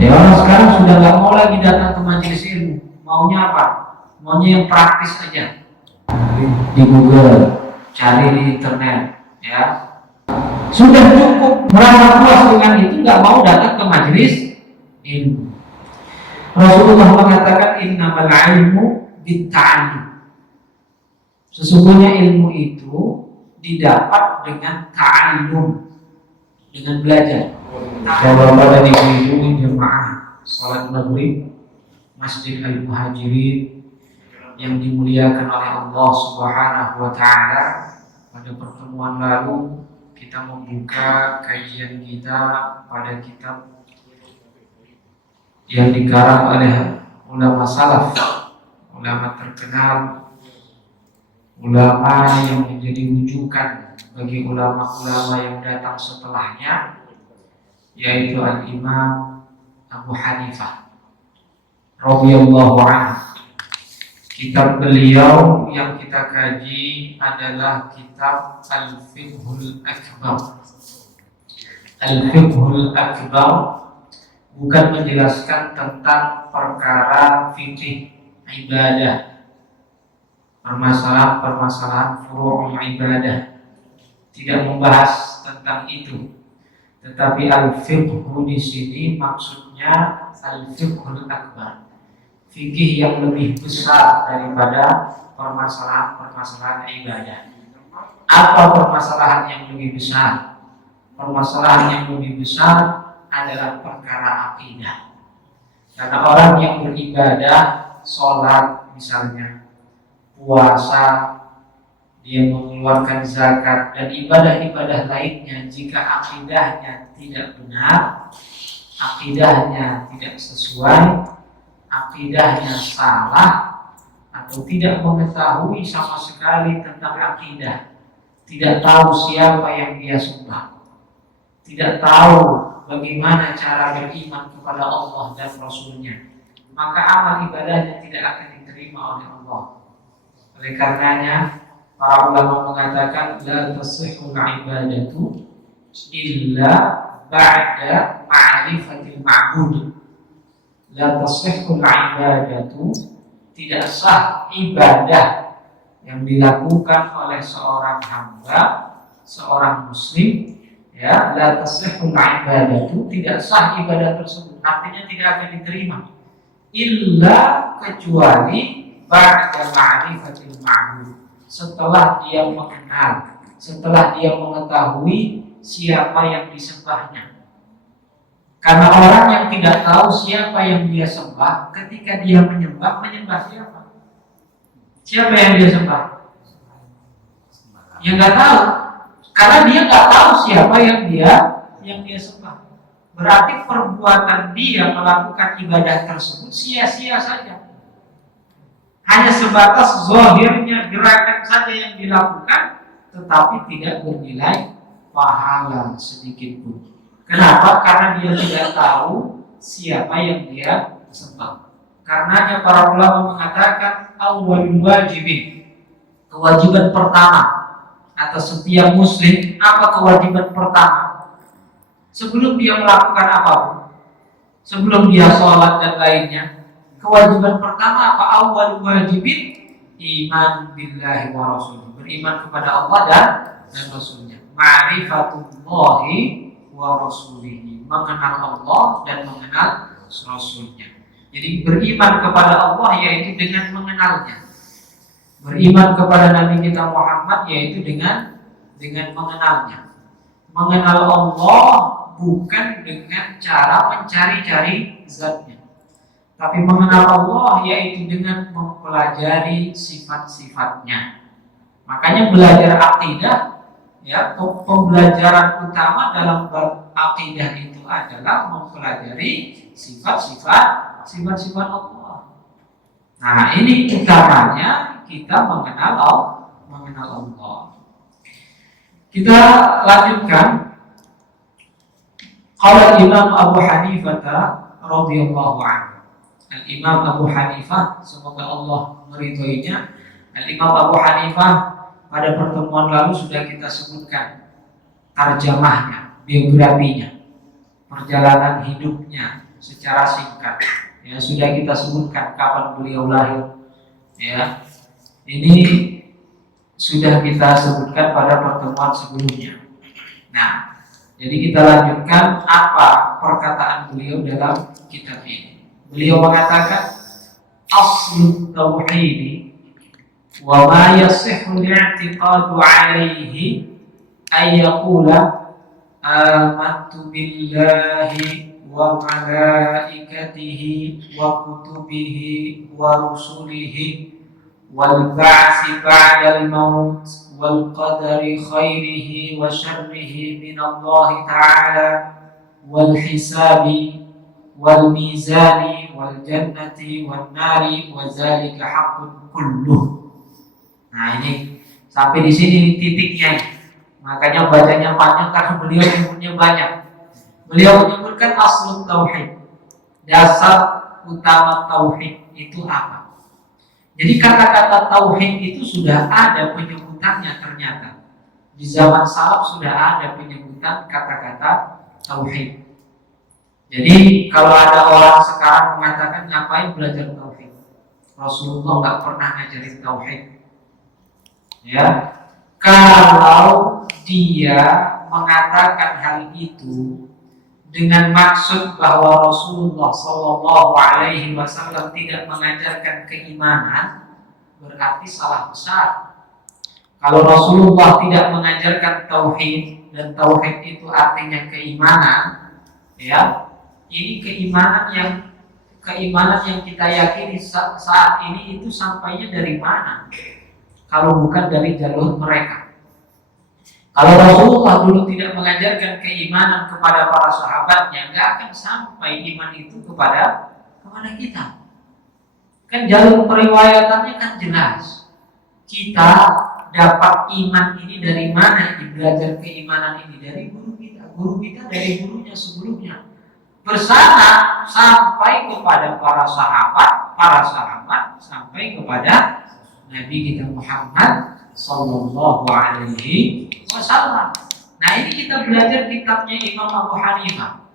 Ya orang sekarang sudah nggak mau lagi datang ke majelis ilmu. Maunya apa? Maunya yang praktis aja. Di Google, cari di internet, ya. Sudah cukup merasa puas dengan itu, nggak mau datang ke majelis ilmu. Rasulullah mengatakan innamal ilmu bitta'allum. Sesungguhnya ilmu itu didapat dengan ta'allum, dengan belajar. Kalau pada ibu-ibu jemaah salat maghrib Masjid Al-Muhajirin yang dimuliakan oleh Allah Subhanahu wa taala, pada pertemuan lalu kita membuka kajian kita pada kitab yang dikarang oleh ulama salaf, ulama terkenal, ulama yang menjadi rujukan bagi ulama-ulama yang datang setelahnya, yaitu Al-Imam Abu Hanifah radhiyallahu anhu. Kitab beliau yang kita kaji adalah kitab Al-Fiqhul Akbar. Al-Fiqhul Akbar bukan menjelaskan tentang perkara fikih ibadah, permasalahan furu' ibadah, tidak membahas tentang itu. Tetapi al-fiqhu di sini maksudnya al-fiqhul akbar, fikih yang lebih besar daripada permasalahan ibadah. Apa permasalahan yang lebih besar? Permasalahan yang lebih besar adalah perkara akidah. Karena orang yang beribadah, sholat misalnya, puasa, dia mengeluarkan zakat dan ibadah-ibadah lainnya, jika akidahnya tidak benar, akidahnya tidak sesuai, akidahnya salah, atau tidak mengetahui sama sekali tentang akidah, tidak tahu siapa yang dia sembah, tidak tahu bagaimana cara beriman kepada Allah dan Rasulnya, maka amal ibadahnya tidak akan diterima oleh Allah. Oleh karenanya para ulama mengatakan la tasihhu ibadatu illa ba'da ma'rifatil ma'bud. La tasihhu ibadatu, tidak sah ibadah yang dilakukan oleh seorang hamba, seorang muslim, ya, la tasihhu ibadatu, tidak sah ibadah tersebut, artinya tidak akan diterima, illa, kecuali ba'da ma'rifatil ma'bud, setelah dia mengenal, setelah dia mengetahui siapa yang disembahnya. Karena orang yang tidak tahu siapa yang dia sembah, ketika dia menyembah siapa? Siapa yang dia sembah? Yang nggak tahu, karena dia nggak tahu siapa yang dia sembah. Berarti perbuatan dia melakukan ibadah tersebut sia-sia saja. Hanya sebatas zahirnya, gerakan saja yang dilakukan, tetapi tidak bernilai pahala sedikit pun. Kenapa? Karena dia tidak tahu siapa yang dia sembah. Karenanya para ulama mengatakan awwalul wajibin, kewajiban pertama atas setiap muslim. Apa kewajiban pertama? Sebelum dia melakukan apapun, sebelum dia sholat dan lainnya, kewajiban pertama apa? Awwal wajibin iman billahi wa rasulih, beriman kepada Allah dan Rasulnya. Ma'rifatullahi wa rasulih, mengenal Allah dan mengenal Rasulnya. Jadi beriman kepada Allah yaitu dengan mengenalnya. Beriman kepada Nabi kita Muhammad yaitu dengan mengenalnya. Mengenal Allah bukan dengan cara mencari-cari zatnya, tapi mengenal Allah yaitu dengan mempelajari sifat-sifatnya. Makanya belajar akidah, ya, pembelajaran utama dalam akidah itu adalah mempelajari sifat-sifat Allah. Nah, ini utamanya kita mengenal Allah. Kita lanjutkan. Qala Imam Abu Hanifah radhiyallahu anhu. Al-Imam Abu Hanifah, semoga Allah meridhoinya. Al-Imam Abu Hanifah pada pertemuan lalu sudah kita sebutkan tarjamahnya, biografinya, perjalanan hidupnya, secara singkat. Ya, sudah kita sebutkan kapan beliau lahir. Ya, ini sudah kita sebutkan pada pertemuan sebelumnya. Nah, jadi kita lanjutkan apa perkataan beliau dalam kitab ini. Beliau mengatakan aslu tauhid wa ma yasihhu al-i'tiqadu alayhi ay yaqula amantu billahi wa malaikatihi wa kutubihi wa rusulihi wal ba'si ba'dal maut wal qadari khairihi wa syarrihi min Allah ta'ala wal hisabi wal mizani wal jannati wan nari wa zalika haqqun kulluh. Nah, ini sampai di sini titiknya. Makanya bacanya panjang karena beliau menyebutnya banyak. Beliau menyebutkan aslu tauhid, dasar utama tauhid itu apa. Jadi kata-kata tauhid itu sudah ada penyebutannya ternyata. Di zaman salaf sudah ada penyebutan kata-kata tauhid. Jadi kalau ada orang sekarang mengatakan ngapain belajar tauhid, Rasulullah nggak pernah ngajarin tauhid. Ya, kalau dia mengatakan hal itu dengan maksud bahwa Rasulullah Shallallahu Alaihi Wasallam tidak mengajarkan keimanan, berarti salah besar. Kalau Rasulullah tidak mengajarkan tauhid dan tauhid itu artinya keimanan, ya, ini keimanan yang kita yakini saat ini itu sampainya dari mana? Kalau bukan dari jalur mereka. Kalau Rasulullah dulu tidak mengajarkan keimanan kepada para sahabatnya, nggak akan sampai iman itu kepada kita. Kan jalur periwayatannya kan jelas. Kita dapat iman ini dari mana? Belajar keimanan ini dari guru kita. Guru kita dari gurunya sebelumnya. Bersama sampai kepada para sahabat sampai kepada Nabi kita Muhammad Sallallahu Alaihi Wasallam. Nah, ini kita belajar kitabnya Imam Abu Hanifah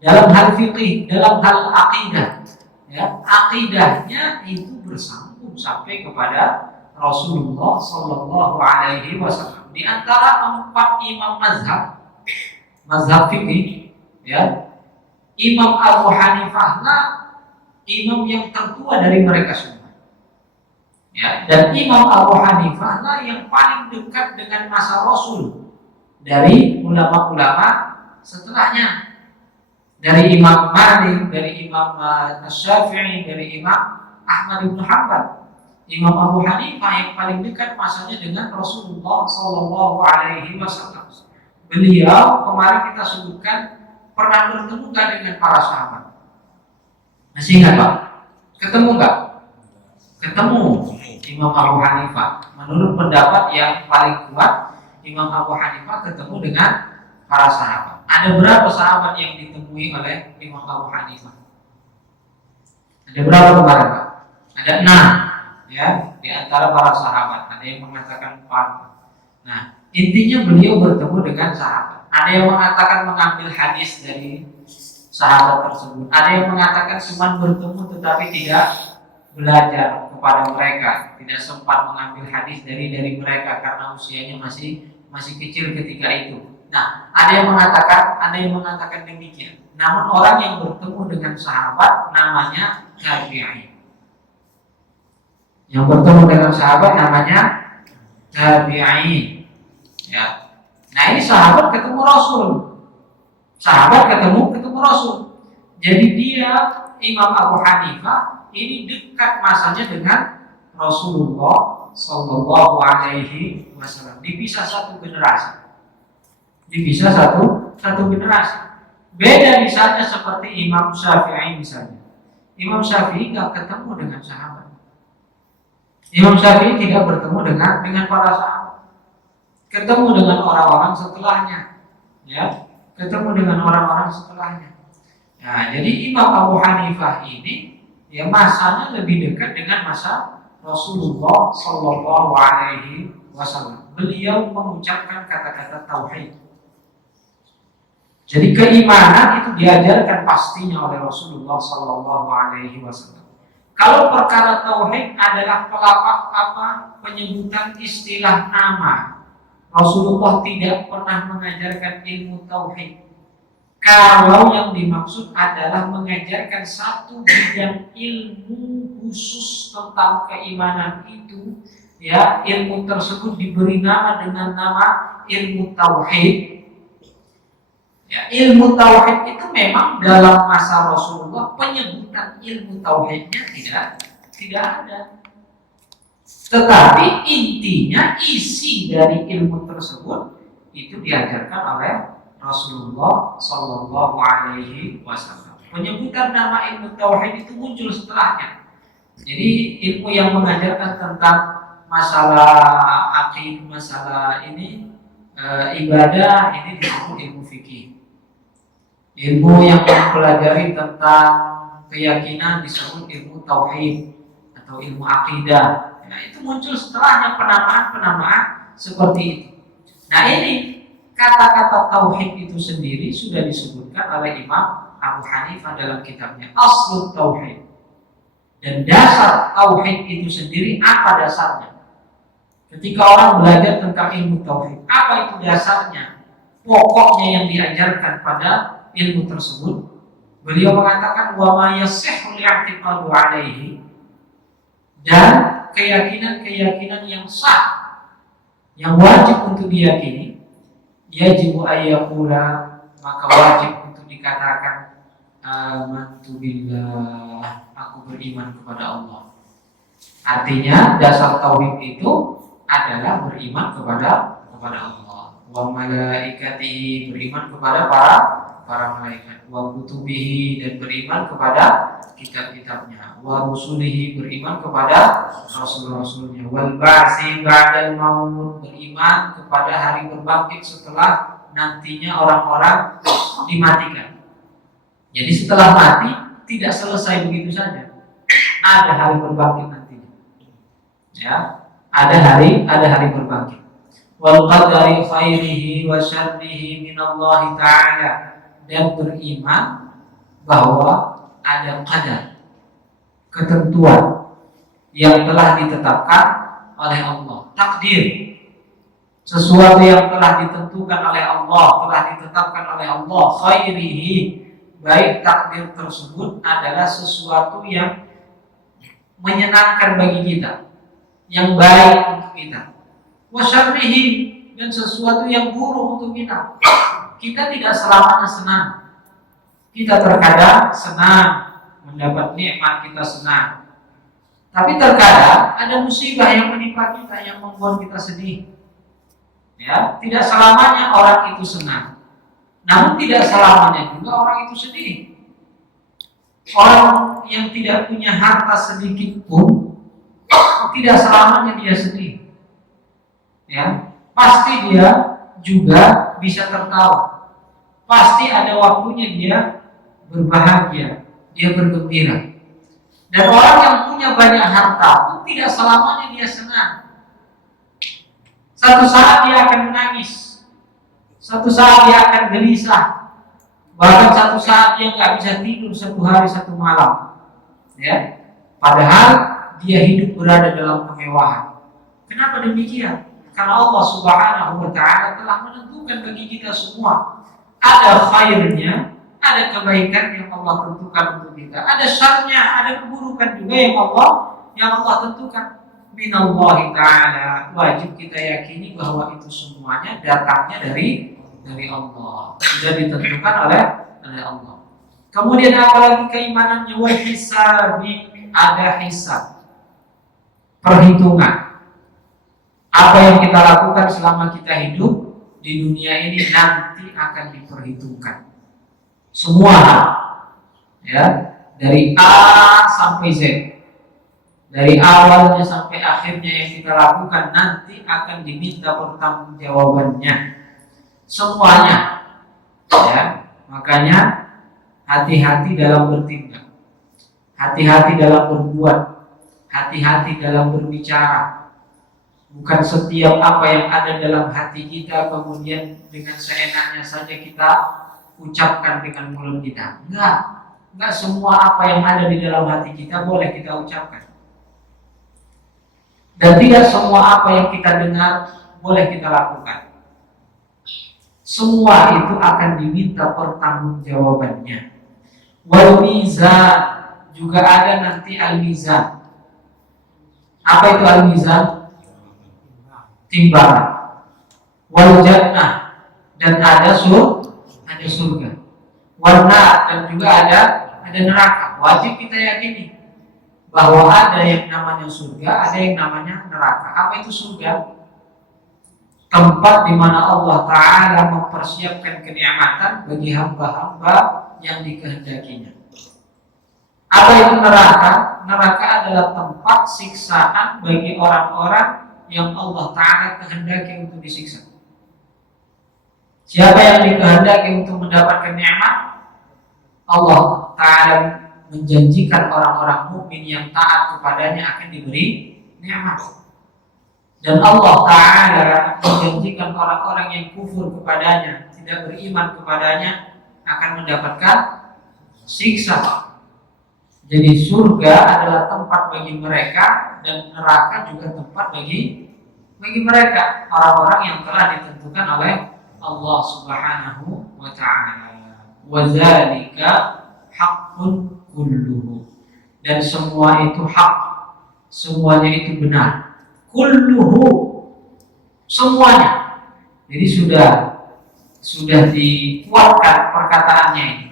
dalam hal fikih, dalam hal akidah. Ya, akidahnya itu bersambung sampai kepada Rasulullah Sallallahu Alaihi Wasallam. Di antara 4 imam mazhab fikih, ya, Imam Abu Hanifah lah imam yang tertua dari mereka semua. Ya, dan Imam Abu Hanifah lah yang paling dekat dengan masa Rasul dari ulama-ulama setelahnya, dari Imam Malik, dari Imam Syafi'i, dari Imam Ahmad bin Hanbal. Imam Abu Hanifah yang paling dekat masanya dengan Rasulullah Sallallahu Alaihi Wasallam. Beliau kemarin kita sebutkan pernah bertemu nggak dengan para sahabat? Masih ingat Pak? Ketemu nggak? Ketemu. Imam Abu Hanifah, menurut pendapat yang paling kuat, Imam Abu Hanifah ketemu dengan para sahabat. Ada berapa sahabat yang ditemui oleh Imam Abu Hanifah? Ada berapa kemarin Pak? Ada 6, ya, di antara para sahabat. Ada yang mengatakan 4. Nah, intinya beliau bertemu dengan sahabat. Ada yang mengatakan mengambil hadis dari sahabat tersebut. Ada yang mengatakan cuma bertemu tetapi tidak belajar kepada mereka, tidak sempat mengambil hadis dari mereka karena usianya masih kecil ketika itu. Nah, ada yang mengatakan demikian. Namun orang yang bertemu dengan sahabat namanya tabi'in. Yang bertemu dengan sahabat namanya tabi'in. Ya. Nah, ini sahabat ketemu Rasul. Sahabat ketemu Rasul. Jadi dia Imam Abu Hanifah ini dekat masanya dengan Rasulullah Sallallahu Alaihi Wasallam. Dipisah satu generasi. Beda misalnya seperti Imam Syafi'i misalnya. Imam Syafi'i nggak ketemu dengan sahabat. Imam Syafi'i tidak bertemu dengan para sahabat. Ketemu dengan orang-orang setelahnya. Ya, ketemu dengan orang-orang setelahnya. Nah, jadi Imam Abu Hanifah ini ya masanya lebih dekat dengan masa Rasulullah Sallallahu Alaihi Wasallam. Beliau mengucapkan kata-kata tauhid. Jadi keimanan itu diajarkan pastinya oleh Rasulullah Sallallahu Alaihi Wasallam. Kalau perkara tauhid adalah penyebutan istilah nama, Rasulullah tidak pernah mengajarkan ilmu tauhid. Kalau yang dimaksud adalah mengajarkan satu bidang ilmu khusus tentang keimanan itu, ya, ilmu tersebut diberi nama dengan nama ilmu tauhid. Ya, ilmu tauhid itu memang dalam masa Rasulullah penyebutan ilmu tauhidnya tidak ada. Tetapi intinya isi dari ilmu tersebut itu diajarkan oleh Rasulullah Sallallahu Alaihi Wasallam. Penyebutan nama ilmu tauhid itu muncul setelahnya. Jadi ilmu yang mengajarkan tentang masalah akidah, masalah ini ibadah, ini disebut ilmu fikih. Ilmu yang mempelajari tentang keyakinan disebut ilmu tauhid atau ilmu akidah. Nah, itu muncul setelahnya penamaan-penamaan seperti itu. Nah, ini kata-kata tauhid itu sendiri sudah disebutkan oleh Imam Abu Hanifah dalam kitabnya Aslut Tauhid. Dan dasar tauhid itu sendiri, apa dasarnya? Ketika orang belajar tentang ilmu tauhid, apa itu dasarnya? Pokoknya yang diajarkan pada ilmu tersebut, beliau mengatakan wa ma yasihhu li'tiqadu 'alaihi, dan keyakinan-keyakinan yang sah yang wajib untuk diyakini, yajibu ayyaqula, maka wajib untuk dikatakan amantu billah, aku beriman kepada Allah. Artinya dasar tauhid itu adalah beriman kepada Allah. Wa malaikatihi, beriman kepada para malaikat. Wa kutubihi, dan beriman kepada kitab-kitabnya. Wa rusulihi, beriman kepada rasul-rasulnya. Wal ba'si ba'dal maut, beriman kepada hari berbangkit setelah nantinya orang-orang dimatikan. Jadi setelah mati tidak selesai begitu saja. Ada hari berbangkit nantinya. Ya, ada hari berbangkit. Wal qadari khairihi wa syarrihi minallahi ta'ala, dan beriman bahwa ada qadar, ketentuan yang telah ditetapkan oleh Allah, takdir, sesuatu yang telah ditentukan oleh Allah, telah ditetapkan oleh Allah, khairihi, baik takdir tersebut adalah sesuatu yang menyenangkan bagi kita, yang baik untuk kita, wa syarrihi, dan sesuatu yang buruk untuk kita. Kita tidak selamanya senang. Kita terkadang senang mendapat nikmat, kita senang. Tapi terkadang ada musibah yang menimpa kita yang membuat kita sedih. Ya, tidak selamanya orang itu senang. Namun tidak selamanya juga orang itu sedih. Orang yang tidak punya harta sedikit pun tidak selamanya dia sedih. Ya, pasti dia juga bisa tertawa. Pasti ada waktunya dia berbahagia, dia bergembira. Dan orang yang punya banyak harta pun tidak selamanya dia senang. Satu saat dia akan menangis, satu saat dia akan gelisah, bahkan satu saat dia nggak bisa tidur satu hari satu malam. Ya, padahal dia hidup berada dalam kemewahan. Kenapa demikian? Karena Allah Subhanahu wa Ta'ala telah menentukan bagi kita semua ada khairnya, ada kebaikan yang Allah tentukan untuk kita, ada syarnya, ada keburukan juga yang Allah tentukan. Minallahi Ta'ala, wajib kita yakini bahwa itu semuanya datangnya dari Allah, sudah ditentukan oleh Allah. Kemudian apalagi keimanannya, wa hisabi, ada hisab, perhitungan. Apa yang kita lakukan selama kita hidup di dunia ini nanti akan diperhitungkan. Semua hal, ya, dari A sampai Z, dari awalnya sampai akhirnya yang kita lakukan nanti akan diminta pertanggungjawabannya. Semuanya, ya. Makanya hati-hati dalam bertindak, hati-hati dalam berbuat, hati-hati dalam berbicara. Bukan setiap apa yang ada dalam hati kita kemudian dengan seenaknya saja kita ucapkan dengan mulut kita. Enggak semua apa yang ada di dalam hati kita boleh kita ucapkan. Dan tidak semua apa yang kita dengar boleh kita lakukan. Semua itu akan diminta pertanggungjawabannya. Wal mizan, juga ada nanti al-mizan. Apa itu al-mizan? Timbangan. Wal jannah, dan ada surga. Wal nar, dan juga ada neraka. Wajib kita yakini bahwa ada yang namanya surga, ada yang namanya neraka. Apa itu surga? Tempat di mana Allah Ta'ala mempersiapkan kenikmatan bagi hamba-hamba yang dikehendakinya. Apa itu neraka? Neraka adalah tempat siksaan bagi orang-orang yang Allah Ta'ala kehendaki untuk disiksa. Siapa yang dikehendaki untuk mendapatkan nikmat? Allah Ta'ala menjanjikan orang-orang mukmin yang taat kepadanya akan diberi nikmat. Dan Allah Ta'ala menjanjikan orang-orang yang kufur kepadanya, tidak beriman kepadanya, akan mendapatkan siksa. Jadi surga adalah tempat bagi mereka, dan neraka juga tempat bagi mereka, orang-orang yang telah ditentukan oleh Allah Subhanahu wa Ta'ala. Wa dzalika haqqun kulluhu. Dan semua itu hak, semuanya itu benar. Kulluhu, semuanya. Jadi sudah dikuatkan perkataannya ini.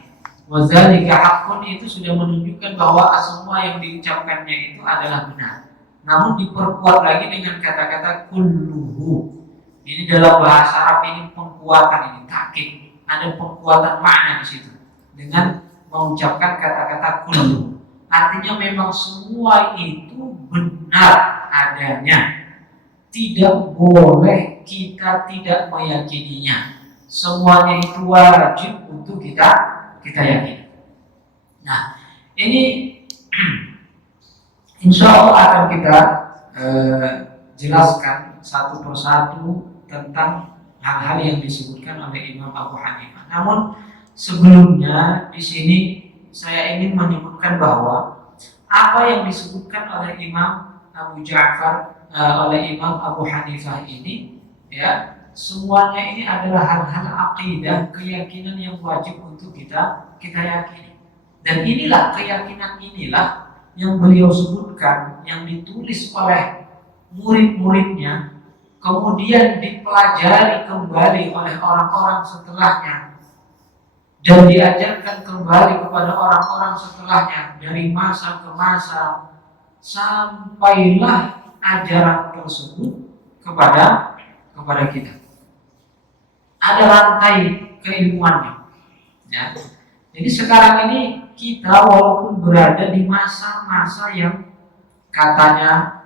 Wa dzalika haqqun itu sudah menunjukkan bahwa semua yang diucapkannya itu adalah benar. Namun diperkuat lagi dengan kata-kata kulluhu. Ini dalam bahasa Arab ini pengkuatan, ini takkid. Ada pengkuatan makna di situ dengan mengucapkan kata-kata kullu. Artinya memang semua itu benar adanya. Tidak boleh kita tidak meyakininya. Semuanya itu wajib untuk kita yakini. Nah, ini insya Allah akan kita jelaskan satu persatu tentang hal-hal yang disebutkan oleh Imam Abu Hanifah. Namun sebelumnya di sini saya ingin menyebutkan bahwa apa yang disebutkan oleh Imam Abu Ja'far, oleh Imam Abu Hanifah ini, ya, semuanya ini adalah hal-hal akidah, keyakinan yang wajib untuk kita yakini. Dan inilah keyakinan inilah yang beliau sebutkan, yang ditulis oleh murid-muridnya, kemudian dipelajari kembali oleh orang-orang setelahnya, dan diajarkan kembali kepada orang-orang setelahnya dari masa ke masa, sampailah ajaran tersebut kepada kita. Ada rantai keilmuannya, ya. Jadi sekarang ini kita walaupun berada di masa-masa yang katanya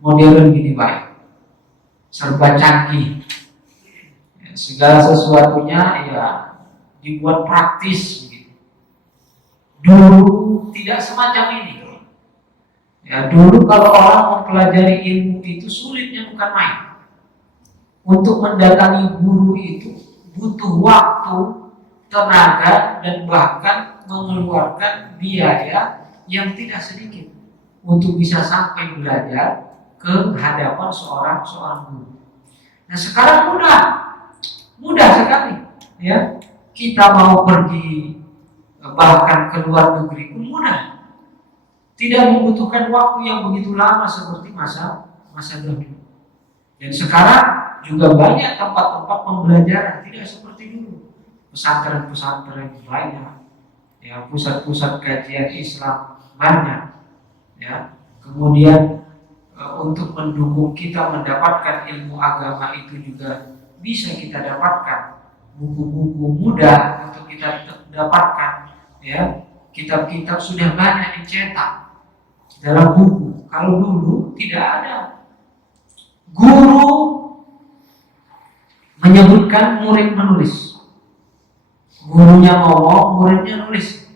modern gini baik, serba canggih, ya, segala sesuatunya ya dibuat praktis gitu. Dulu tidak semacam ini. Ya, dulu kalau orang mempelajari ilmu itu sulitnya bukan main. Untuk mendatangi guru itu butuh waktu, tenaga, dan bahkan mengeluarkan biaya yang tidak sedikit untuk bisa sampai belajar ke hadapan seorang guru. Nah sekarang mudah sekali, ya. Kita mau pergi bahkan ke luar negeri pun mudah, tidak membutuhkan waktu yang begitu lama seperti masa dahulu. Dan sekarang juga banyak tempat-tempat pembelajaran, tidak seperti dulu. Pesantren-pesantren banyak, ya, pusat-pusat kajian Islam banyak, ya. Kemudian untuk mendukung kita mendapatkan ilmu agama itu juga bisa kita dapatkan. Buku-buku mudah untuk kita dapatkan, ya. Kitab-kitab sudah banyak dicetak dalam buku. Kalau dulu tidak ada. Guru menyebutkan, murid menulis. Gurunya ngomong, muridnya nulis.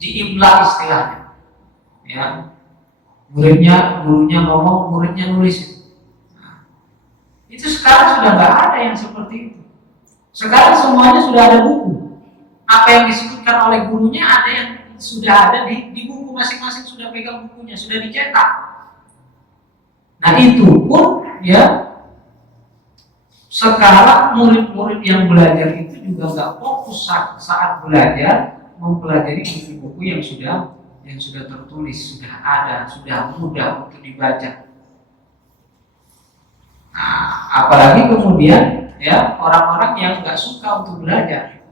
Diimla istilahnya, ya. Gurunya ngomong, muridnya nulis. Nah, itu sekarang sudah nggak ada yang seperti itu. Sekarang semuanya sudah ada buku. apa yang disebutkan oleh gurunya ada yang sudah ada di buku masing-masing, sudah pegang bukunya, sudah dicetak. Nah itu pun ya sekarang murid-murid yang belajar itu juga nggak fokus saat belajar mempelajari buku-buku yang sudah tertulis, sudah ada, sudah mudah untuk dibaca. Nah, apalagi kemudian ya orang-orang yang nggak suka untuk belajar,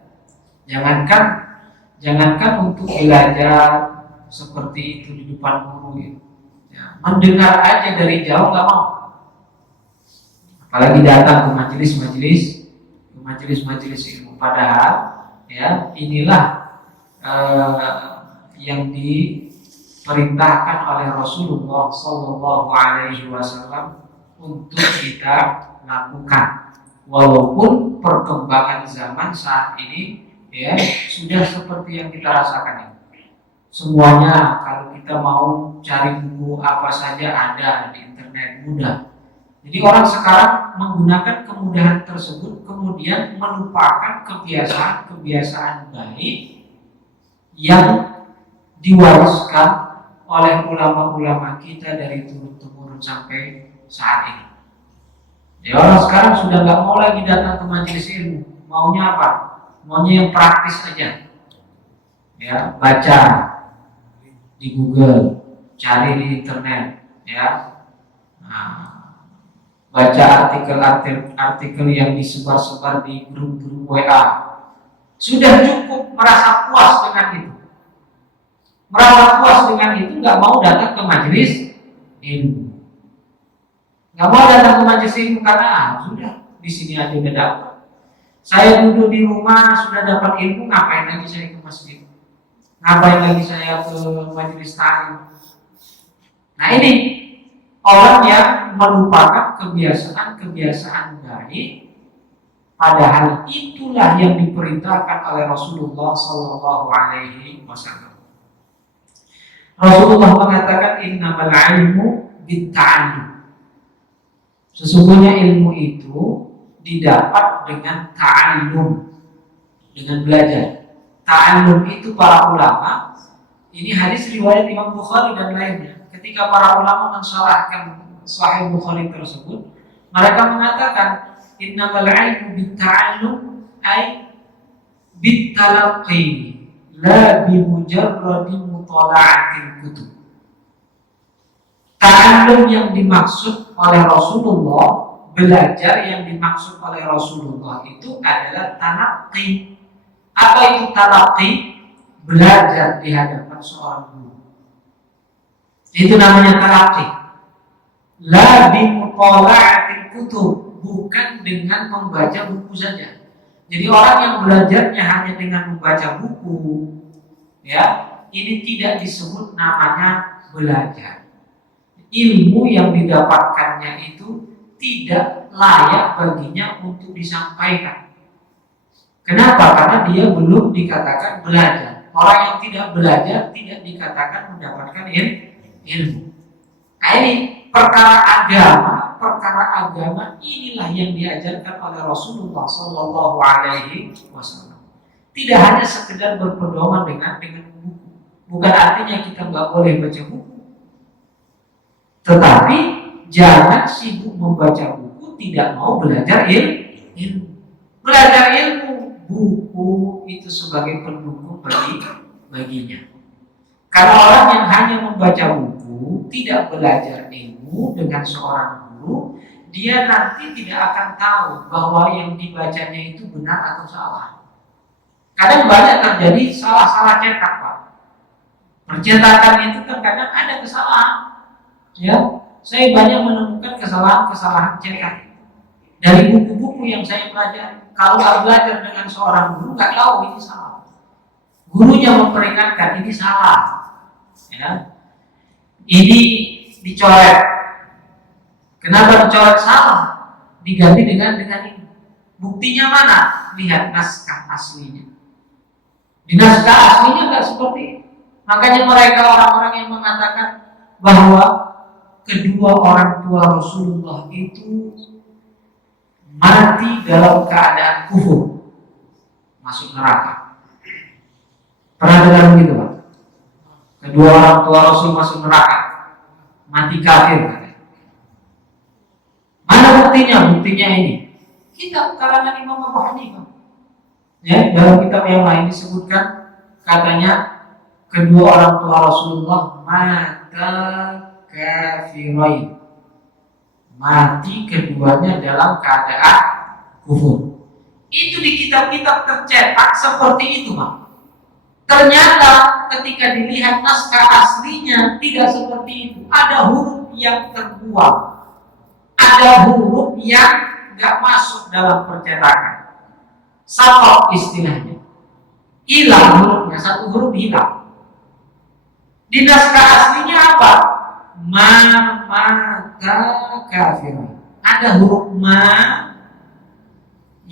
jangankan untuk belajar seperti itu di depan guru, ya, mendengar aja dari jauh nggak mau. Apalagi datang ke majelis ilmu. Padahal ya inilah yang diperintahkan oleh Rasulullah Sallallahu Alaihi Wasallam untuk kita lakukan. Walaupun perkembangan zaman saat ini ya sudah seperti yang kita rasakan ini. Semuanya kalau kita mau cari buku apa saja ada di internet, mudah. Jadi orang sekarang menggunakan kemudahan tersebut kemudian melupakan kebiasaan baik yang diwariskan oleh ulama-ulama kita dari turun-temurun sampai saat ini. Ya orang sekarang sudah nggak mau lagi datang ke majelis ilmu, maunya apa? Maunya yang praktis aja. Ya, baca di Google, cari di internet, ya. Nah, baca artikel yang disebar-sebar di grup-grup WA. Sudah cukup merasa puas dengan itu. Merasa puas dengan itu, nggak mau datang ke majelis ilmu. Nggak mau datang ke majelis ilmu karena sudah di sini aja udah dapat. Saya duduk di rumah sudah dapat ilmu, ngapain lagi saya ke masjid? Ngapain lagi saya ke majelis taklim? Nah ini orang yang melupakan kebiasaan baik, padahal itulah yang diperintahkan oleh Rasulullah Sallallahu Alaihi Wasallam. Rasulullah mengatakan innamal ilmu bitta'allum. Sesungguhnya ilmu itu didapat dengan ta'allum, dengan belajar. Ta'allum itu para ulama, ini hadis riwayat Imam Bukhari dan lainnya. Ketika para ulama mensyarahkan Sahih Bukhari tersebut, mereka mengatakan innamal ilmu bitta'allum ay bittalaqqi la bimujarradi mutala'atil kutub. Ta'allum yang dimaksud oleh Rasulullah, belajar yang dimaksud oleh Rasulullah itu adalah talaqqi. Apa itu talaqqi? Belajar di hadapan seorang guru. Itu namanya talaqqi. La bimutala'atil kutub, bukan dengan membaca buku saja. Jadi orang yang belajarnya hanya dengan membaca buku, ya, ini tidak disebut namanya belajar. Ilmu yang didapatkannya itu tidak layak baginya untuk disampaikan. Kenapa? Karena dia belum dikatakan belajar. Orang yang tidak belajar tidak dikatakan mendapatkan ilmu. Nah ini perkara agama inilah yang diajarkan oleh Rasulullah Sallallahu Alaihi Wasallam. Tidak hanya sekedar berpedoman dengan buku. Bukan artinya kita nggak boleh baca buku. Tetapi jangan sibuk membaca buku, tidak mau belajar ilmu. Belajar ilmu, buku itu sebagai pendukung baginya. Karena orang yang hanya membaca buku, tidak belajar ilmu dengan seorang guru, dia nanti tidak akan tahu bahwa yang dibacanya itu benar atau salah. Kadang banyak terjadi salah-salah cetak, Pak. Percetakan itu terkadang ada kesalahan. Ya, saya banyak menemukan kesalahan cetak dari buku-buku yang saya pelajari. Kalau nggak belajar dengan seorang guru, nggak tahu ini salah. Gurunya memperingatkan ini salah. Ya, ini dicoret. Kenapa dicoret? Salah. Diganti dengan ini. Buktinya mana? Lihat naskah aslinya. Di naskah aslinya nggak seperti itu. Makanya mereka orang-orang yang mengatakan bahwa kedua orang tua Rasulullah itu mati dalam keadaan kufur, masuk neraka. Pernah dengar begitu Pak? Kedua orang tua Rasul masuk neraka, mati kafir. Mana buktinya? Buktinya ini kitab karangan Imam Abu Hanifah. Ya, dalam kitab yang lain disebutkan katanya kedua orang tua Rasulullah mata kafirain, mati keduanya dalam keadaan kufur. Itu di kitab-kitab tercetak seperti itu Pak. Ternyata ketika dilihat naskah aslinya tidak seperti itu. Ada huruf yang terbuang, ada huruf yang nggak masuk dalam percetakan. Sakot istilahnya, hilang hurufnya, satu huruf hilang. Di naskah aslinya apa? Mata kafir. Ada huruf ma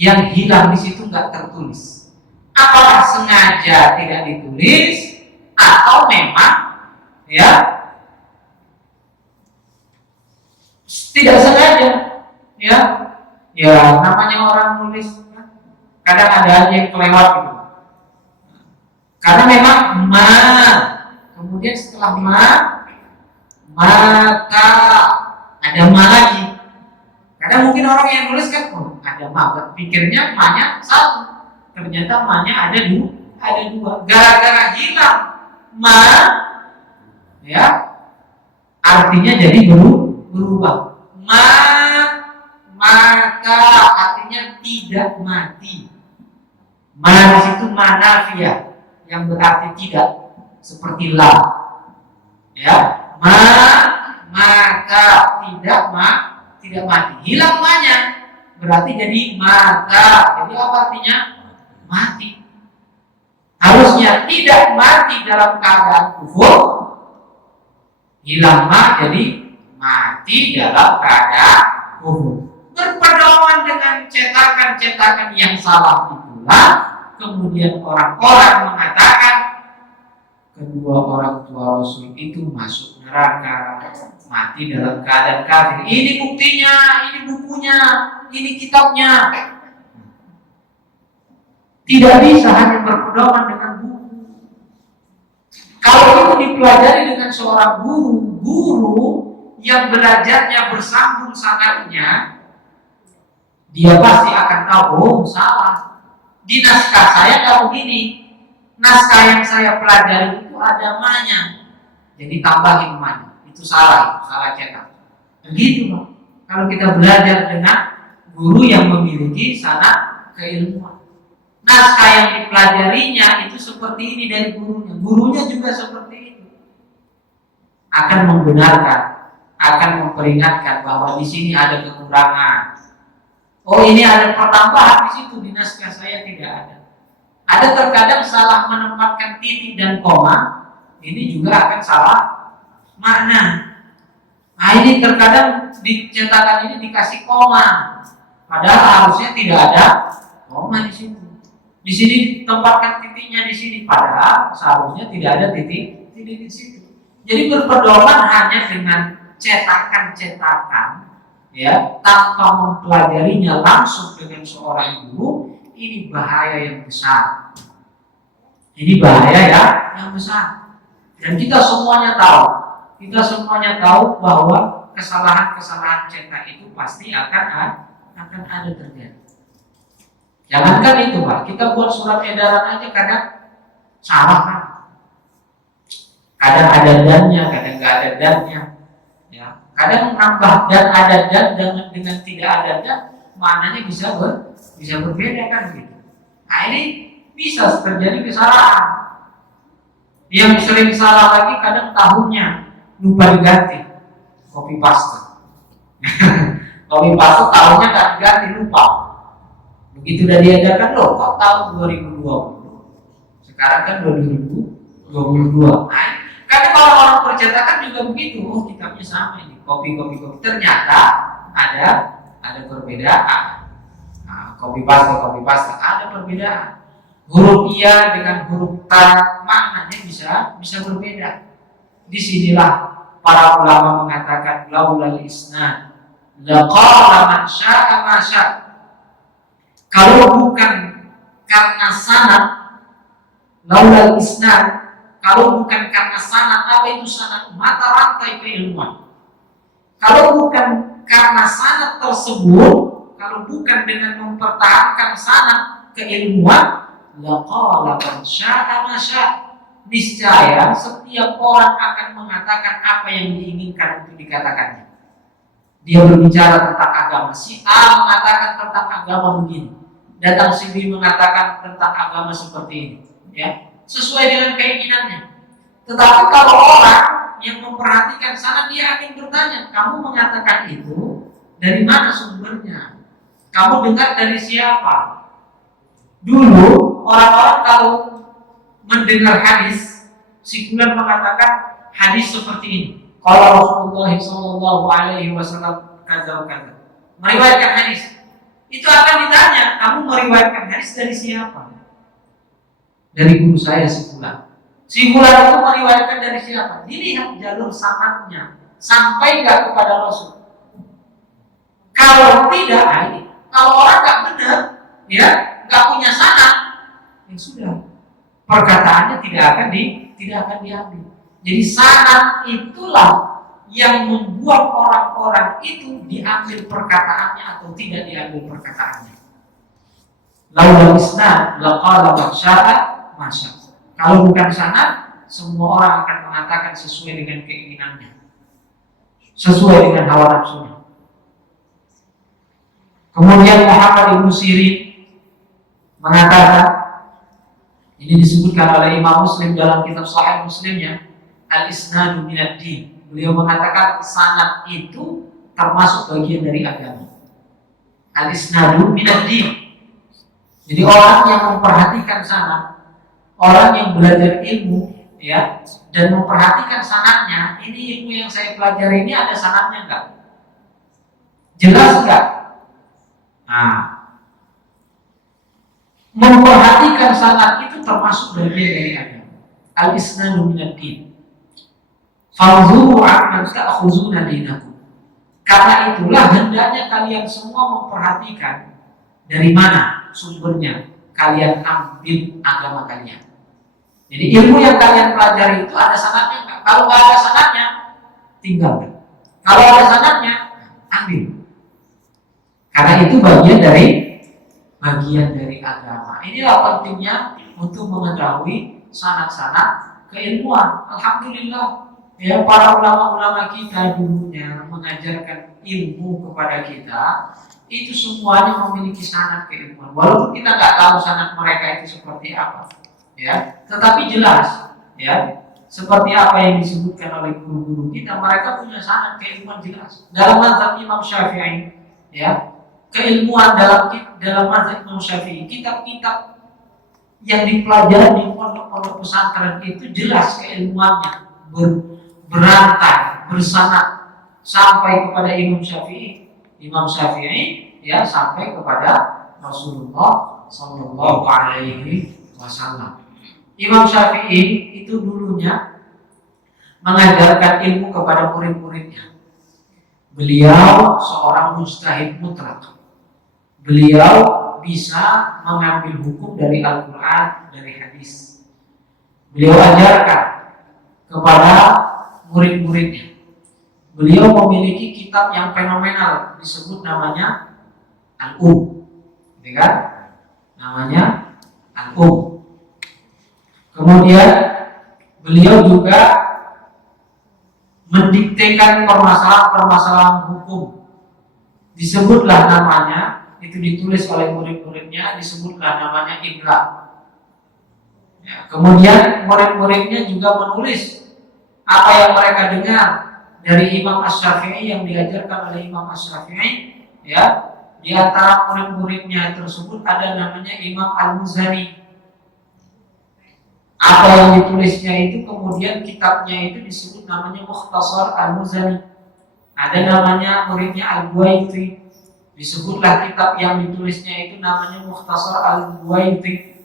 yang hilang di situ, nggak tertulis. Apakah sengaja tidak ditulis atau memang ya tidak sengaja? Ya namanya orang nulis kadang ada aja yang kelewat gitu. Karena memang ma, kemudian setelah mata ada ma lagi. Kadang mungkin orang yang nulis kan ada ma, pikirnya ma-nya satu. Ternyata ma-nya ada dua. Gara-gara hilang ma, ya, artinya jadi berubah. Maka artinya tidak mati. Ma di situ manafiyah yang berarti tidak, seperti la. Ya, maka tidak mati. Hilang ma-nya berarti jadi maka. Jadi apa artinya? Mati. Harusnya tidak mati dalam keadaan kufur, hilang ma jadi mati dalam keadaan kufur. Berpedoman dengan cetakan-cetakan yang salah itulah kemudian orang-orang mengatakan kedua orang tua Rasul itu masuk neraka, mati dalam keadaan kafir. Ini buktinya, ini bukunya, ini kitabnya. Tidak bisa hanya berpedoman dengan buku. Kalau itu dipelajari dengan seorang guru yang belajarnya bersambung sangatnya, dia pasti akan tahu, salah. Di naskah saya tahu begini, naskah yang saya pelajari itu ada ma-nya, jadi tambahin ma-nya. Itu salah cetak. Begitu Pak. Kalau kita belajar dengan guru yang memiliki sanad keilmuan. Naskah yang dipelajarinya itu seperti ini dari gurunya juga seperti itu. Akan membenarkan, akan memperingatkan bahwa di sini ada kekurangan. Oh, ini ada pertambahan di situ, di naskah saya tidak ada. Ada terkadang salah menempatkan titik dan koma, ini juga akan salah makna. Nah, ini terkadang di cetakan ini dikasih koma, padahal harusnya tidak ada koma di situ. Di sini tempatkan titiknya di sini, padahal seharusnya tidak ada titik di situ. Jadi berpedoman hanya dengan cetakan-cetakan, ya, tanpa mempelajarinya langsung dengan seorang guru, ini bahaya yang besar. Ini bahaya ya yang besar. Dan kita semuanya tahu bahwa kesalahan-kesalahan cetak itu pasti akan ada terjadi. Jangankan itu Pak, kita buat surat edaran aja kadang salah kan. Kadang ada dannya, kadang nggak ada dannya. Ya, kadang nambah dan ada dan dengan tidak ada dan maknanya bisa berbeda kan gitu. Nah ini bisa terjadi kesalahan. Yang sering salah lagi kadang tahunnya lupa diganti, copy paste. Copy paste tahunnya nggak diganti, lupa. Begitu udah diajarkan loh, kok tahun 2020, sekarang kan 2022. Nah, karena kalau orang percetakan juga begitu, oh kitabnya sama ini, copy. Ternyata ada perbedaan. Nah, copy paste ada perbedaan. Huruf iya dengan huruf ta maknanya bisa berbeda. Disinilah para ulama mengatakan laulal isnad laqala man syaa ma syaa. Kalau bukan karena sanad, Laulal isnad, kalau bukan karena sanad. Apa itu sanad? Mata rantai keilmuan. Kalau bukan karena sanad tersebut, kalau bukan dengan mempertahankan sanad keilmuan, laqala man syaa ma syaa. Niscaya setiap orang akan mengatakan apa yang diinginkan untuk dikatakannya. Dia berbicara tentang agama, si A mengatakan tentang agama begini, datang si B mengatakan tentang agama seperti ini, ya, sesuai dengan keinginannya. Tetapi kalau orang yang memperhatikan sana, dia akan bertanya, kamu mengatakan itu dari mana sumbernya? Kamu dengar dari siapa? Dulu orang-orang kalau mendengar hadis, si fulan mengatakan hadis seperti ini. Kalau Rasulullah Shallallahu Alaihi Wasallam kaza kaza meriwayatkan hadis, itu akan ditanya, kamu meriwayatkan hadis dari siapa? Dari guru saya si fulan. Si fulan itu meriwayatkan dari siapa? Dilihat jalur sanadnya, sampai nggak kepada Rasul. Kalau tidak, kalau orang nggak benar, ya, nggak punya sanad, ya sudah, perkataannya tidak akan diambil. Jadi sanad itulah yang membuat orang-orang itu diambil perkataannya atau tidak diambil perkataannya. Laulal isnad laqala man syaa ma syaa. Kalau bukan sanad, semua orang akan mengatakan sesuai dengan keinginannya, sesuai dengan hawa nafsunya. Kemudian Muhammad ibn Sirin mengatakan, ini disebutkan oleh Imam Muslim dalam kitab Sahih Muslimnya, al-isnadu minad din. Beliau mengatakan sanad itu termasuk bagian dari agama. Al-isnadu minad din. Jadi orang yang memperhatikan sanad, orang yang belajar ilmu, ya, dan memperhatikan sanadnya, ini ilmu yang saya pelajari ini ada sanadnya enggak? Jelas enggak? Nah, memperhatikan sanad itu termasuk bagian dari agama. Al-isnadu minad din. Fanzuru amman ta'khuzuna dinakum. Karena itulah hendaknya kalian semua memperhatikan dari mana sumbernya kalian ambil agama kalian. Jadi ilmu yang kalian pelajari itu ada sanadnya enggak? Kalau enggak ada sanadnya, tinggalkan. Kalau ada sanadnya, ambil. Karena itu bagian dari agama. Inilah pentingnya untuk mengetahui sanad-sanad keilmuan. Alhamdulillah, ya, para ulama-ulama kita dulunya mengajarkan ilmu kepada kita, itu semuanya memiliki sanad keilmuan. Walaupun kita nggak tahu sanad mereka itu seperti apa, ya, tetapi jelas, ya, seperti apa yang disebutkan oleh guru-guru kita, mereka punya sanad keilmuan jelas. Dalam mazhab Imam Syafi'i, ya, keilmuan dalam mazhab Imam Syafi'i, kitab-kitab yang dipelajari di pondok-pondok pesantren itu jelas keilmuannya, berantai, bersanad sampai kepada Imam Syafi'i. Imam Syafi'i, ya, sampai kepada Rasulullah Sallallahu Alaihi Wasallam. Imam Syafi'i itu dulunya mengajarkan ilmu kepada murid-muridnya. Beliau seorang mujtahid mutlak. Beliau bisa mengambil hukum dari Al-Quran, dari hadis. Beliau ajarkan kepada murid-muridnya. Beliau memiliki kitab yang fenomenal, disebut namanya Al-Um, kan? Namanya Al-Um. Kemudian beliau juga mendiktekan permasalahan-permasalahan hukum. Disebutlah namanya, itu ditulis oleh murid-muridnya, disebutlah namanya Ibra. Ya, kemudian murid-muridnya juga menulis apa yang mereka dengar dari Imam Asy-Syafi'i, yang diajarkan oleh Imam Asy-Syafi'i, ya. Di antara murid-muridnya tersebut ada namanya Imam Al-Muzani. Apa yang ditulisnya itu, kemudian kitabnya itu disebut namanya Mukhtasar Al-Muzani. Ada namanya muridnya Al-Buwaiti, disebutlah kitab yang ditulisnya itu namanya Mukhtasar Al-Buwaiti.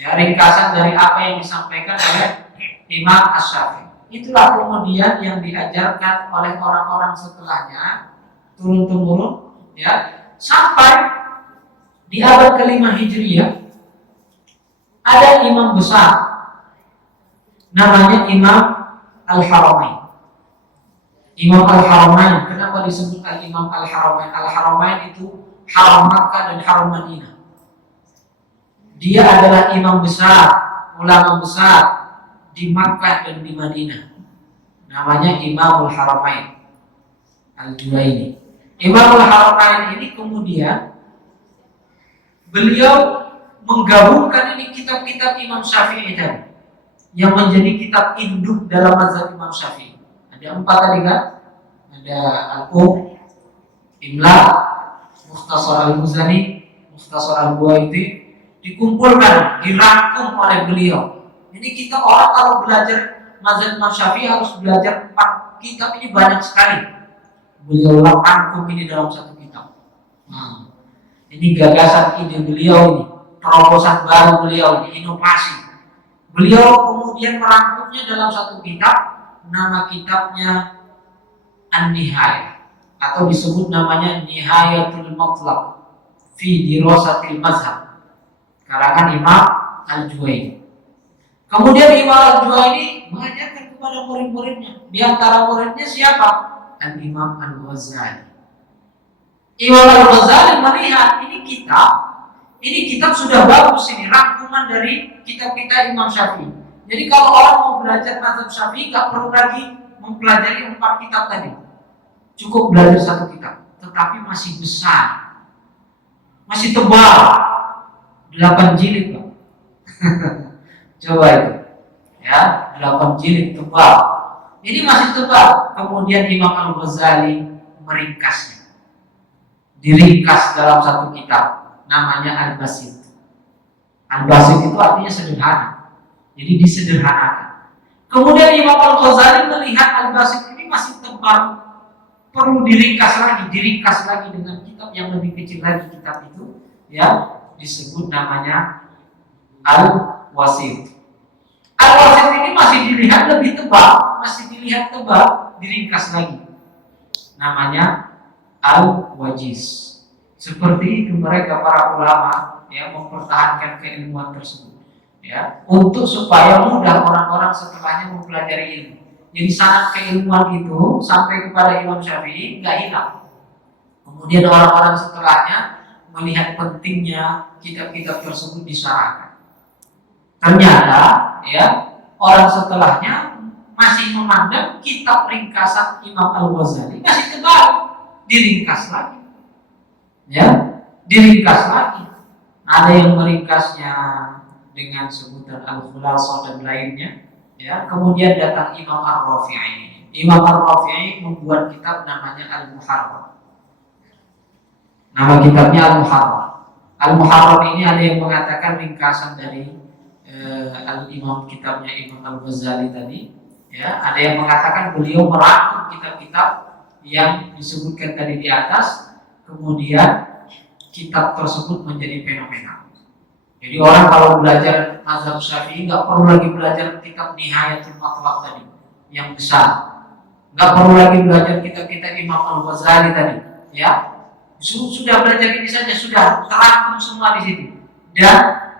Ya, ringkasan dari apa yang disampaikan oleh Imam Asy-Syafi'i. Itulah kemudian yang diajarkan oleh orang-orang setelahnya turun-temurun, ya, sampai di abad ke-5 Hijriah ada imam besar namanya Imam Al-Haramain. Imam Al-Haramain, kenapa disebut Al-Imam Al-Haramain? Al-Haramain itu Haram Makkah dan Haram Madinah. Dia adalah imam besar, ulama besar di Makkah dan di Madinah. Namanya Imamul Haramain Al-Juwaini. Imamul Haramain ini kemudian beliau menggabungkan ini kitab-kitab Imam Syafi'i tadi, yang menjadi kitab induk dalam mazhab Imam Syafi'i. Ada 4 tadi kan? Ada Al-Um, Imla, Mukhtasar Al-Muzani, Mukhtasar Al-Buwaiti, dikumpulkan, dirangkum oleh beliau. Jadi kita orang kalau belajar mazhab Imam Syafi'i harus belajar 4 kitab ini banyak sekali. Beliau rangkum ini dalam satu kitab. Ini gagasan ide beliau ini, terobosan baru beliau ini, inovasi. Beliau kemudian merangkumnya dalam satu kitab. Nama kitabnya An-Nihayah, atau disebut namanya Nihayatul Matlab fi Dirasatil Mazhab, karangan Imam Al-Juwaini. Kemudian Imam Al-Juwaini mengajarkan kepada murid-muridnya. Di antara muridnya siapa? Al-Imam Al-Ghazali. Imam Al-Ghazali melihat ini kitab sudah bagus, ini rangkuman dari kitab-kitab Imam Syafi'i. Jadi kalau orang mau belajar mazhab Syafi'i gak perlu lagi mempelajari 4 kitab tadi. Cukup belajar 1 kitab, tetapi masih besar, masih tebal, 8 jilid, Pak. Coba itu, ya, 8 jilid tebal. Ini masih tebal. Kemudian Imam Al-Ghazali meringkasnya, diringkas dalam 1 kitab, namanya Al-Basit. Al-Basit itu artinya sederhana. Jadi disederhanakan. Kemudian Imam Al-Ghazali melihat Al-Basit ini masih tebal, perlu diringkas lagi dengan kitab yang lebih kecil lagi. Kitab itu ya disebut namanya Al-Wasit. Al-Wasit ini masih dilihat lebih tebal, diringkas lagi. Namanya Al-Wajiz. Seperti itu mereka para ulama yang mempertahankan keilmuan tersebut. Ya, untuk supaya mudah orang-orang setelahnya mempelajari ilmu. Jadi sanad keilmuan itu sampai kepada Imam Syafi'i nggak hilang. Kemudian orang-orang setelahnya melihat pentingnya kitab-kitab tersebut disyarahkan. Ternyata ya orang setelahnya masih memandang kitab ringkasan Imam Al-Ghazali masih tebal, diringkas lagi. Ya, diringkas lagi. Ada yang meringkasnya dengan sebutan Al-Khulasah dan lainnya, ya. Kemudian datang Imam Ar-Rafi'i. Imam Ar-Rafi'i membuat kitab namanya Al-Muharrar. Nama kitabnya Al-Muharrar. Al-Muharrar ini ada yang mengatakan ringkasan dari Al-Imam kitabnya Imam Al-Ghazali tadi, ya. Ada yang mengatakan beliau merangkum kitab-kitab yang disebutkan tadi di atas, kemudian kitab tersebut menjadi fenomenal. Jadi orang kalau belajar mazhab Syafi'i nggak perlu lagi belajar kitab Nihayatul Matlab tadi yang besar, nggak perlu lagi belajar kitab-kitab Imam Al-Ghazali tadi, ya. Sudah belajar ini saja, sudah terangkum semua di situ, dan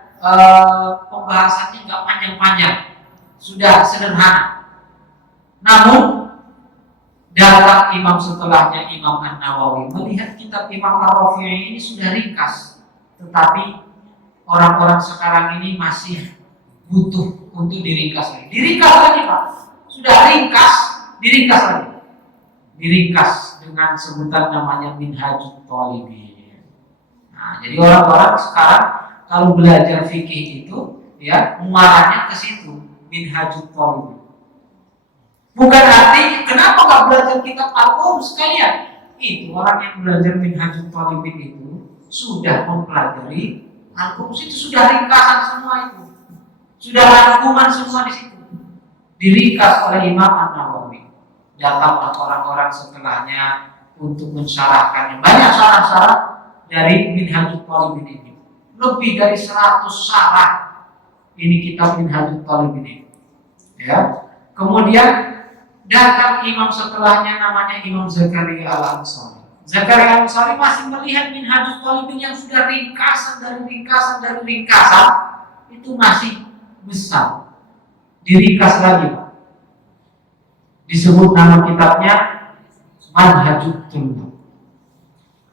pembahasannya nggak panjang-panjang, sudah sederhana. Namun datang imam setelahnya, Imam An-Nawawi, melihat kitab Imam Ar-Rafi'i ini sudah ringkas, tetapi orang-orang sekarang ini masih butuh untuk diringkas lagi. Diringkas lagi, Pak. Sudah ringkas, diringkas lagi. Diringkas dengan sebutan namanya Minhajut Thalibin. Nah, jadi orang-orang sekarang kalau belajar fikih itu, ya, muaranya ke situ, Minhajut Thalibin. Bukan arti kenapa nggak belajar kitab Al-Um sekalian? Itu orang yang belajar Minhajut Thalibin itu sudah mempelajari Al-Um, itu sudah ringkasan semua itu, sudah rangkuman semua di situ, diringkas oleh Imam An-Nawawi. Datanglah orang-orang setelahnya untuk mensyarahkannya. Banyak syarah-syarah dari Minhajut Thalibin ini, lebih dari 100 syarah ini kitab Minhajut Thalibin ini. Ya, kemudian datang imam setelahnya namanya Imam Zakaria Al-Ansari. Zakaria Al-Ansari masih melihat Minhajut Thalibin yang sudah ringkasan dari ringkasan itu masih besar, diringkas lagi, Pak. Disebut nama kitabnya Manhajut Tulab.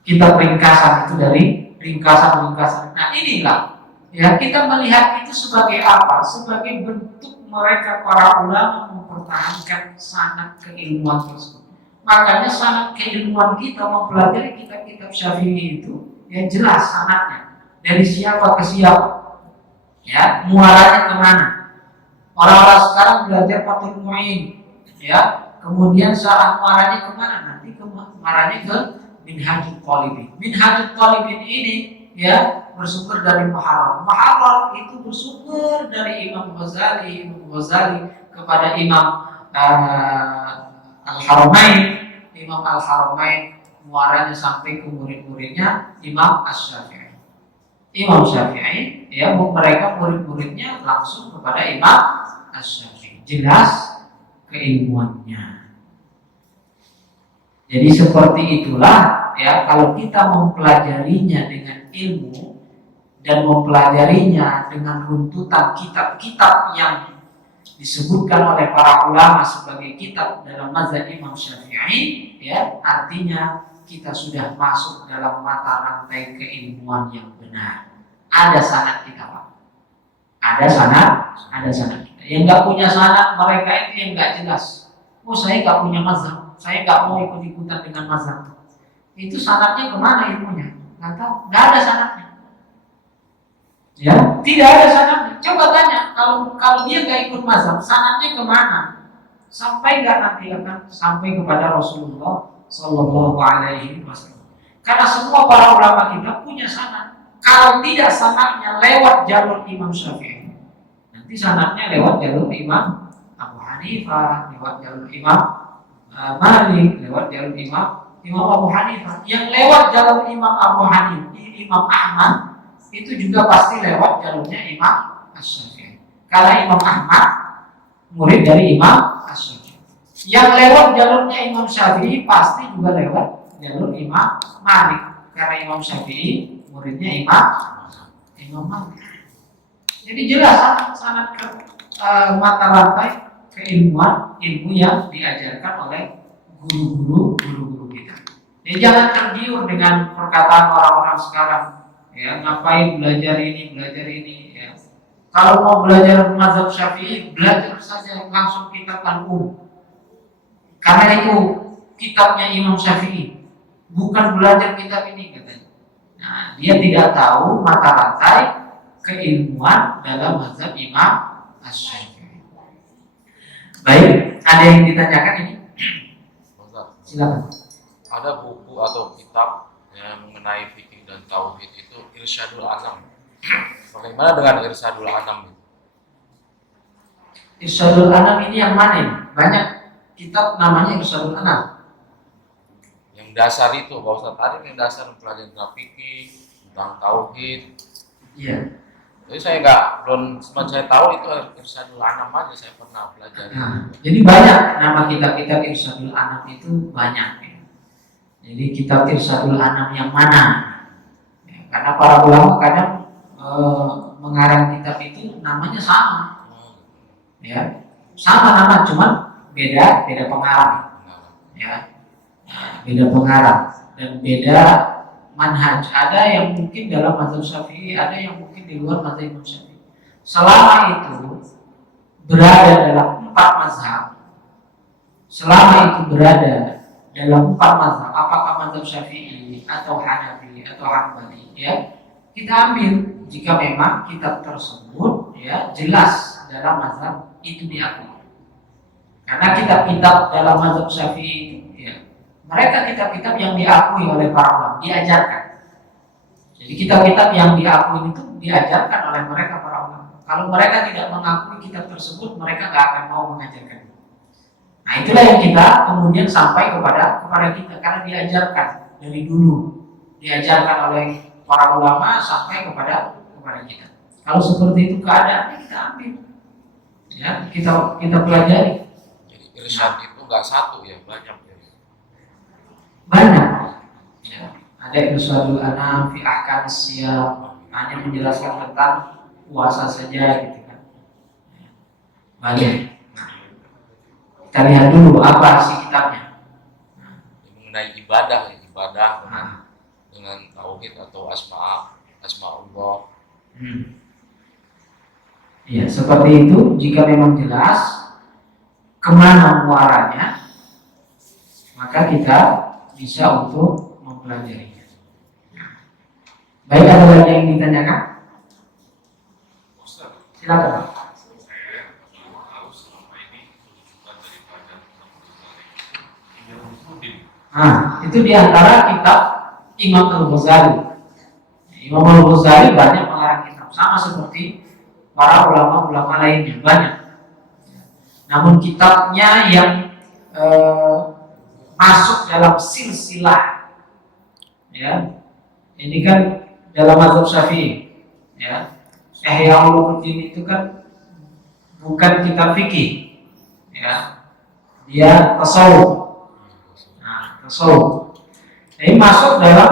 Kitab ringkasan itu dari ringkasan-ringkasan. Nah inilah ya, kita melihat itu sebagai apa? Sebagai bentuk mereka para ulama mempertahankan sanad keilmuan tersebut. Makanya sanad keilmuan kita mempelajari kitab-kitab Syafi'i itu ya jelas sanadnya dari siapa ke siapa, ya muaranya kemana. Orang-orang sekarang belajar Fathul Mu'in, ya kemudian syarah muaranya kemana? Nanti muaranya ke Minhajul Talibin. Minhajul Talibin ini ya bersumber dari Muharrar. Muharrar itu bersumber dari Imam Ghazali. Imam Ghazali kepada Imam Al-Haramain. Imam Al-Haramain muaranya sampai ke murid-muridnya Imam Asy-Syafi'i. Imam Syafi'i ya mereka murid-muridnya langsung kepada Imam Asy-Syafi'i. Jelas keilmuannya. Jadi seperti itulah ya, kalau kita mempelajarinya dengan ilmu dan mempelajarinya dengan runtutan kitab-kitab yang disebutkan oleh para ulama sebagai kitab dalam mazhab Imam Syafi'i, ya artinya kita sudah masuk dalam mata rantai keilmuan yang benar. Ada sanad kita, Pak. Ada sanad kita. Yang nggak punya sanad, mereka itu yang nggak jelas. Oh, saya nggak punya mazhab. Saya nggak mau ikut-ikutan dengan mazhab. Itu sanadnya kemana ilmunya? Nggak tahu. Nggak ada sanadnya. Ya, tidak ada sanadnya. Coba tanya, kalau dia nggak ikut mazhab, sanadnya kemana? Sampai nggak nanti akan sampai kepada Rasulullah Sallallahu Alaihi Wasallam. Karena semua para ulama kita punya sanad. Kalau tidak sanadnya lewat jalur Imam Syafi'i, nanti sanadnya lewat jalur Imam Abu Hanifah, lewat jalur Imam Malik, lewat jalur Imam Abu Hanifah. Yang lewat jalur Imam Abu Hanifah, Imam Ahmad, itu juga pasti lewat jalurnya Imam Asy-Syafi'i. Karena Imam Ahmad murid dari Imam Asy-Syafi'i. Yang lewat jalurnya Imam Syafi'i pasti juga lewat jalur Imam Malik. Karena Imam Syafi'i muridnya Imam Malik. Jadi jelas sangat mata rantai keilmuan, ilmu yang diajarkan oleh guru-guru kita. Jadi jangan tergiur dengan perkataan orang-orang sekarang, ya ngapain belajar ini ya. Kalau mau belajar mazhab Syafi'i, belajar saja langsung kitab Al-Um. Karena itu kitabnya Imam Syafi'i, bukan belajar kitab ini katanya. Nah, dia tidak tahu mata rantai keilmuan dalam mazhab Imam Asy-Syafi'i. Baik, ada yang ditanyakan ini? Silakan. Ada buku atau kitab yang mengenai fikih dan tauhid itu Irsyadul Anam. Bagaimana dengan Irsyadul Anam? Irsyadul Anam ini yang mana ini? Banyak kitab namanya Irsyadul Anam. Yang dasar itu, Pak Ustaz, tadi yang dasar mempelajari tentang fikih, tentang tauhid. Iya. Jadi saya saya tahu itu Irsyadul Anam aja saya pernah pelajari. Nah, jadi banyak nama kitab-kitab Irsyadul Anam itu banyak. Ya. Jadi kitab Irsyadul Anam yang mana? Ya, karena para ulama kadang mengarang kitab itu namanya sama. Ya, sama nama, cuman beda pengarang. Ya, nah, beda pengarang dan beda manhaj. Ada yang mungkin dalam mazhab Syafi'i, ada yang mungkin di luar mazhab Imam Syafi'i. Selama itu berada dalam 4 mazhab, selama itu berada dalam 4 mazhab, apakah mazhab Syafi'i atau Hanafi atau Hanbali, ya kita ambil jika memang kitab tersebut ya jelas dalam mazhab itu diakui. Karena kitab-kitab dalam mazhab Syafi'i ya, mereka kitab-kitab yang diakui oleh para ulama, diajarkan. Jadi kitab-kitab yang diakui itu diajarkan oleh mereka para ulama. Kalau mereka tidak mengakui kitab tersebut, mereka nggak akan mau mengajarkan. Nah itulah yang kita kemudian sampai kepada kita karena diajarkan dari dulu, diajarkan oleh para ulama sampai kepada kita. Kalau seperti itu keadaannya kita ambil, ya kita pelajari. Jadi irsyad itu nggak satu ya, banyak. Banyak. Ya. Ada Irsyadul Anam fi Ahkam Siyam, hanya menjelaskan tentang puasa saja gitu kan. Boleh. Nah, kita lihat dulu apa isi kitabnya. Mengenai ibadah dengan tauhid atau asmaullah. Ya, seperti itu. Jika memang jelas kemana muaranya, maka kita bisa untuk mempelajarinya. Baik, ada lagi yang ditanyakan? Silakan. Itu diantara kitab Imam Al-Ghazali. Imam Al-Ghazali banyak mengarang kitab, sama seperti para ulama-ulama lainnya, banyak. Namun kitabnya yang masuk dalam silsilah, ya, ini kan dalam mazhab Syafi'i, ya. Ihya Ulumuddin itu kan bukan kitab fikih, ya, dia tasawuf. Tasawuf. Ini masuk dalam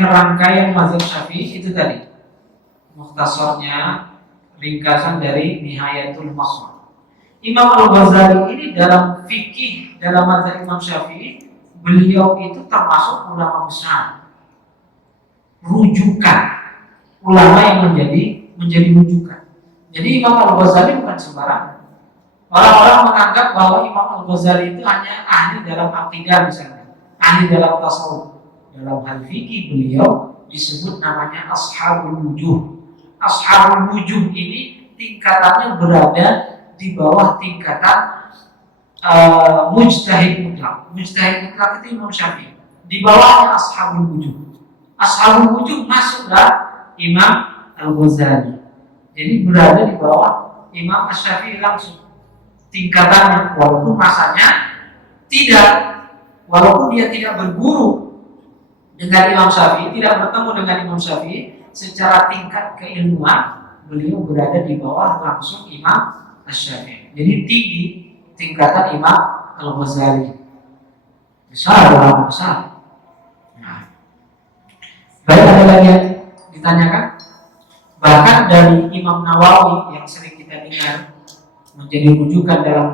rangkaian mazhab Syafi'i itu tadi. Mukhtasarnya, ringkasan dari Nihayatul Maqsad. Imam Al-Ghazali ini dalam fikih, dalam mazhab Imam Syafi'i, beliau itu termasuk ulama besar. Rujukan ulama yang menjadi rujukan. Jadi Imam Al-Ghazali bukan sembarangan. Orang-orang menganggap bahwa Imam Al-Ghazali itu hanya ahli dalam akidah misalnya, ahli dalam tasawuf. Dalam hal fikih beliau disebut namanya Ashabul Wujuh. Ashabul Wujuh ini tingkatannya berada di bawah tingkatan mujtahid mutlak. Mujtahid mutlak itu Imam Syafi'i. Di bawahnya Ashabul Wujuh. Ashabul Wujuh masuklah Imam Al-Ghazali. Jadi berada di bawah Imam Syafi'i langsung. Tingkatannya, walaupun masanya walaupun dia tidak berguru dengan Imam Syafi'i, tidak bertemu dengan Imam Syafi'i, secara tingkat keilmuan beliau berada di bawah langsung Imam Syafi'i. Jadi tinggi tingkatan Imam Al-Ghazali, besar, ulama besar. Nah, baik, ada lagi yang ditanyakan? Bahkan dari Imam Nawawi yang sering kita dengar menjadi rujukan dalam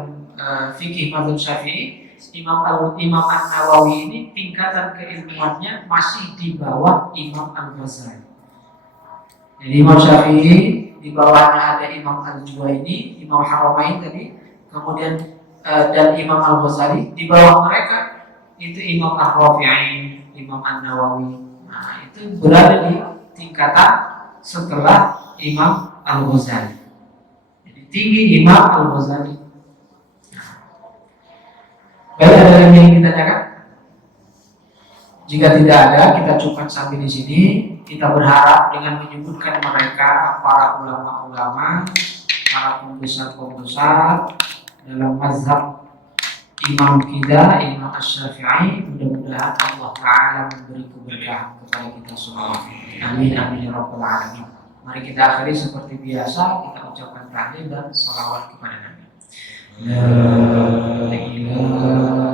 fikih mazhab Syafi'i, Imam An-Nawawi ini tingkatan keilmuannya masih di bawah Imam Al-Ghazali. Jadi Imam Syafi'i di bawahnya ada Imam Al-Juwaini, Imam Haramain tadi, kemudian dan Imam Al-Ghazali. Di bawah mereka itu Imam Ar-Rafi'i, Imam An-Nawawi. Nah, itu berada di tingkatan setelah Imam Al-Ghazali. Tinggi Imam Al-Ghazali. Baik, ada lagi yang ditanyakan? Jika tidak ada, kita cukup sampai di sini. Kita berharap dengan menyebutkan mereka, para ulama-ulama, para pembesar-pembesar dalam mazhab Imam kita, Imam Asy-Syafi'i, mudah-mudahan Allah Ta'ala memberi keberkahan kepada kita semua. Amin, amin ya rabbal alamin. Mari kita akhiri seperti biasa, kita ucapkan tahlil dan salawat kepada Nabi. La ilaha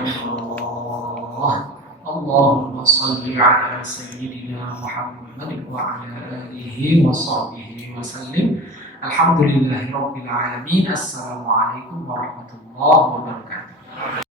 illallah. Allahumma salli ala sayyidina Muhammad wa ala alihi wa sahbihi wa sallim. Alhamdulillahi rabbil alamin. Assalamualaikum warahmatullahi wabarakatuh.